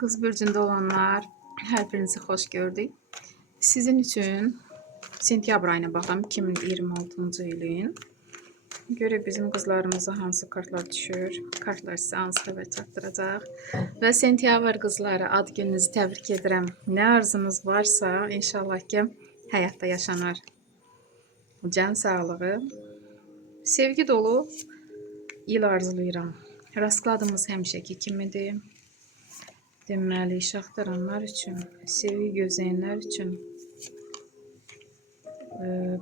Kız bürcündə olanlar, hər birinizi xoş gördük. Sizin üçün sentyabr ayına baxam 2026-cı ilin. Görək bizim qızlarımıza hansı kartlar düşür. Kartlar sizə hansı xəbər çatdıracaq. Və sentyabr qızları ad gününüzü təbrik edirəm. Nə arzunuz varsa, inşallah ki, həyatda yaşanar. Can sağlığı, sevgi dolu il arzulayıram. Rastladığımız həmişəki kimidir. Deməli, iş axtaranlar üçün, sevgi gözləyənlər üçün,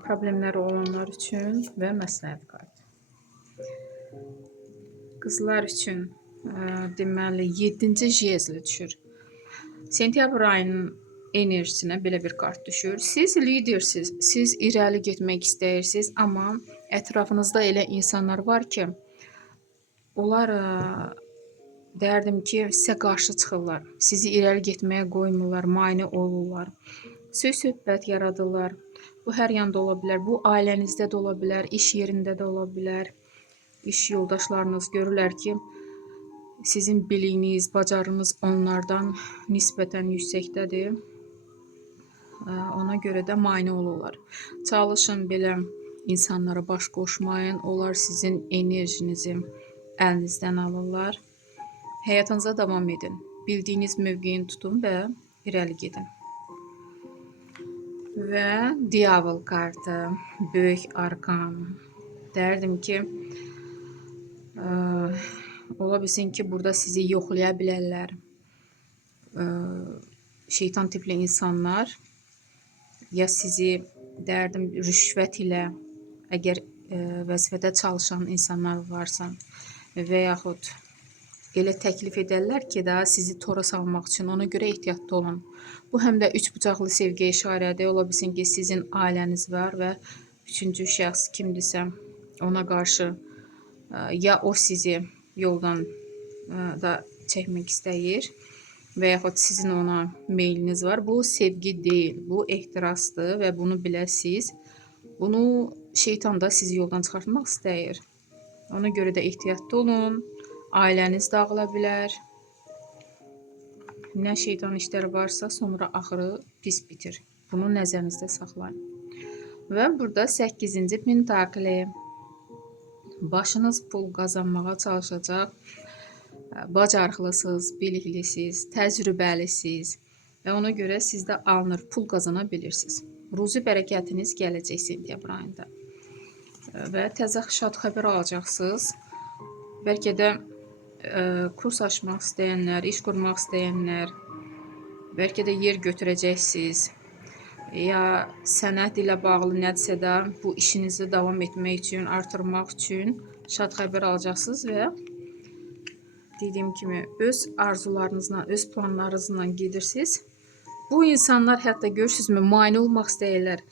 problemləri olanlar üçün və məsləhət kartı. Qızlar üçün deməli 7-ci jezli düşür. Sentyabr ayının enerjisinə belə bir kart düşür. Siz lidersiniz, siz irəli getmək istəyirsiniz, amma ətrafınızda elə insanlar var ki, onlar dərdim ki, sizə qarşı çıxırlar, sizi irəli getməyə qoymurlar, mane olurlar, söz-söhbət yaradırlar. Bu hər yanda ola bilər, bu ailənizdə də ola bilər, iş yerində də ola bilər. İş yoldaşlarınız görürlər ki, sizin biliyiniz, bacarınız onlardan nisbətən yüksəkdədir. Ona görə də mane olurlar. Çalışın belə insanlara baş qoşmayın, onlar sizin enerjinizi əlinizdən alırlar. Həyatınıza davam edin. Bildiyiniz mövqeyini tutun və irəli gedin. Və Diavol kartı, böyük arkan. Dərdim ki, ola bilsin ki, burada sizi yoxlaya bilərlər. Şeytan tipli insanlar ya sizi dərdim rüşvət ilə, əgər vəzifədə çalışan insanlar varsa və yaxud elə təklif edərlər ki, daha sizi tora salmaq üçün, ona görə ehtiyatlı olun. Bu həm də üç bucaqlı sevgiyə işarədir. Ola bilsin ki, sizin ailəniz var və üçüncü şəxs kimdirsə ona qarşı ya o sizi yoldan da çəkmək istəyir və yaxud sizin ona meyliniz var. Bu sevgi deyil, bu ehtirasdır və bunu biləsiniz. Bunu şeytan da sizi yoldan çıxartmaq istəyir. Ona görə də ehtiyatlı olun. Ailəniz dağıla bilər. Nə şeytan işləri varsa sonra axırı pis bitir. Bunu nəzərinizdə saxlayın. Və burada 8-ci pentakli. Başınız pul qazanmağa çalışacaq. Bacarıqlısınız, biliklisiniz, təcrübəlisiniz və ona görə sizdə alınır, pul qazana bilirsiniz. Ruzi bərəkətiniz gələcək sentyabr ayında. Və təzə şad xəbər alacaqsınız. Bəlkə də kurs açmaq istəyənlər, iş qurmaq istəyənlər, bəlkə də yer götürəcəksiniz, ya sənət ilə bağlı nədirsə də bu işinizi davam etmək üçün, artırmaq üçün şad xəbər alacaqsınız və dediyim kimi öz arzularınızla, öz planlarınızla gedirsiniz. Bu insanlar hətta görürsünüzmü, mane olmaq istəyirlər.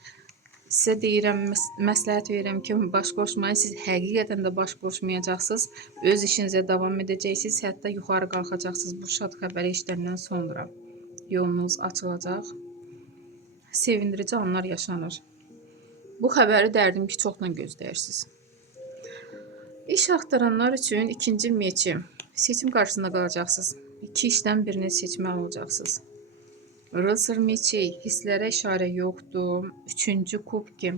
Sizə deyirəm, məsləhət verirəm ki, baş qoşmayın. Siz həqiqətən də baş qoşmayacaqsınız. Öz işinizə davam edəcəksiniz. Hətta yuxarı qalxacaqsınız bu şad xəbəri işlərindən sonra. Yolunuz açılacaq. Sevindirici anlar yaşanır. Bu xəbəri dərdim ki, çoxdan gözləyirsiniz. İş axtaranlar üçün ikinci meçi. Seçim qarşısında qalacaqsınız. İki işdən birini seçməli olacaqsınız. Rıtsır meçi, hisslərə işarə yoxdur. Üçüncü kubki,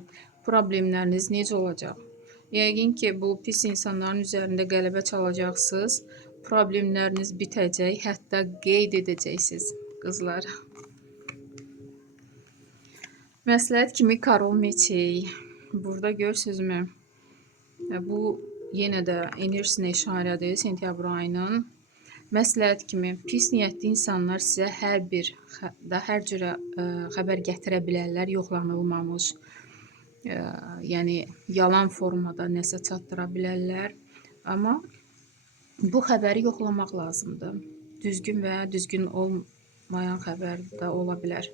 problemləriniz necə olacaq? Yəqin ki, bu pis insanların üzərində qələbə çalacaqsınız. Problemləriniz bitəcək, hətta qeyd edəcəksiniz, qızlar. Məsləhət kimi Karol meçi. Burada görürsünüzmü? Bu yenə də enerjisinə işarədir sentyabr ayının. Məsləhət kimi pis niyyətli insanlar sizə hər cürə xəbər gətirə bilərlər, yoxlanılmamış. Yəni yalan formada nəsə çatdıra bilərlər. Amma bu xəbəri yoxlamaq lazımdır. Düzgün və düzgün olmayan xəbər də ola bilər.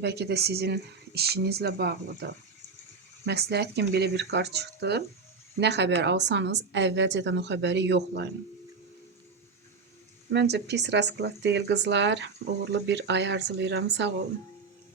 Bəlkə də sizin işinizlə bağlıdır. Məsləhət kimi belə bir kart çıxdı. Nə xəbər alsanız, əvvəlcədən o xəbəri yoxlayın. Məncə pis rasklad deyil qızlar. Uğurlu bir ay arzulayıram. Sağ olun.